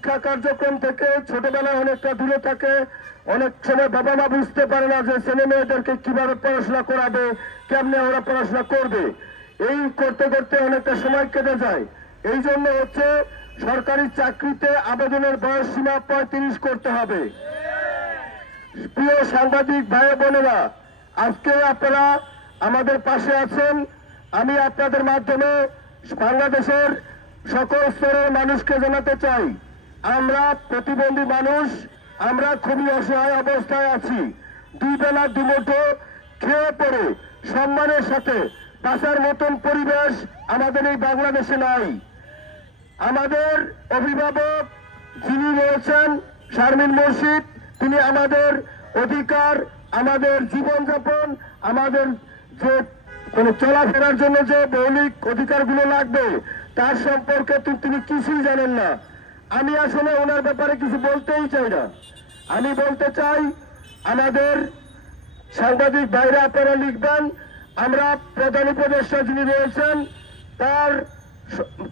শিক্ষা কার্যক্রম থেকে ছোটবেলায় অনেকটা দূরে থাকে। অনেক সময় বাবা মা বুঝতে পারে না যে ছেলে মেয়েদেরকে কিভাবে পড়াশোনা করাবে, কেমনে ওরা পড়াশোনা করবে। এই করতে করতে অনেকটা সময় কেটে যায়। এই জন্য হচ্ছে সরকারি চাকরিতে আবেদনের বয়স সীমা 35 করতে হবে। প্রিয় সাংবাদিক ভাই বোনেরা, আজকে আপনারা আমাদের পাশে আছেন। আমি আপনাদের মাধ্যমে বাংলাদেশের সকল স্তরের মানুষকে জানাতে চাই, আমরা প্রতিবন্ধী মানুষ, আমরা খুবই অসহায় অবস্থায় আছি। দুই বেলা দুমুঠো খেয়ে পড়ে সম্মানের সাথে বাঁচার মতন পরিবেশ আমাদের এই বাংলাদেশে নাই। আমাদের অভিভাবক যিনি রয়েছেন শারমিন মুর্শিদ, তিনি আমাদের অধিকার, আমাদের জীবনযাপন, আমাদের যে কোনো চলাফেরার জন্য যে মৌলিক অধিকারগুলো লাগবে তার সম্পর্কে তিনি কিছুই জানেন না। আমি আসলে ওনার ব্যাপারে কিছু বলতেই চাই না। আমি বলতে চাই, আমাদের সাংবাদিক ভাইরা আপনারা লিখবেন, আমরা প্রধান উপদেষ্টা যিনি রয়েছেন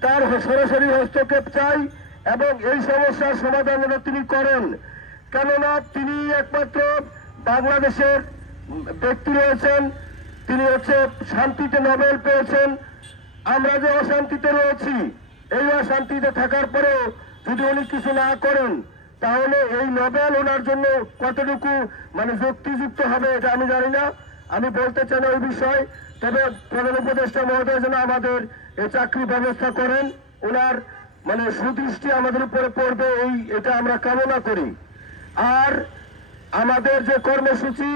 তার সরাসরি হস্তক্ষেপ চাই এবং এই সমস্যার সমাধান যেন তিনি করেন। কেননা তিনি একমাত্র বাংলাদেশের ব্যক্তি রয়েছেন, তিনি হচ্ছে শান্তিতে নোবেল পেয়েছেন। আমরা যে অশান্তিতে রয়েছি, এই অশান্তিতে থাকার পরেও যদি উনি কিছু না করেন, তাহলে এই নোবেল ওনার জন্য কতটুকু যুক্তিযুক্ত হবে এটা আমি জানি না। আমি বলতে চাই না ওই বিষয়। তবে প্রধান উপদেষ্টা মহোদয় যেন আমাদের এই চাকরি ব্যবস্থা করেন, ওনার সুদৃষ্টি আমাদের উপরে পড়বে, এটা আমরা কামনা করি। আর আমাদের যে কর্মসূচি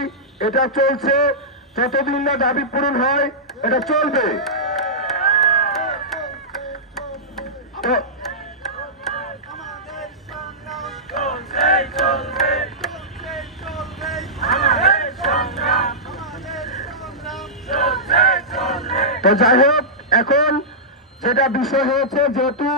এটা চলছে, যতদিন না দাবি পূরণ হয় এটা চলবে। তো যাই হোক, এখন যেটা বিষয় হয়েছে, যেহেতু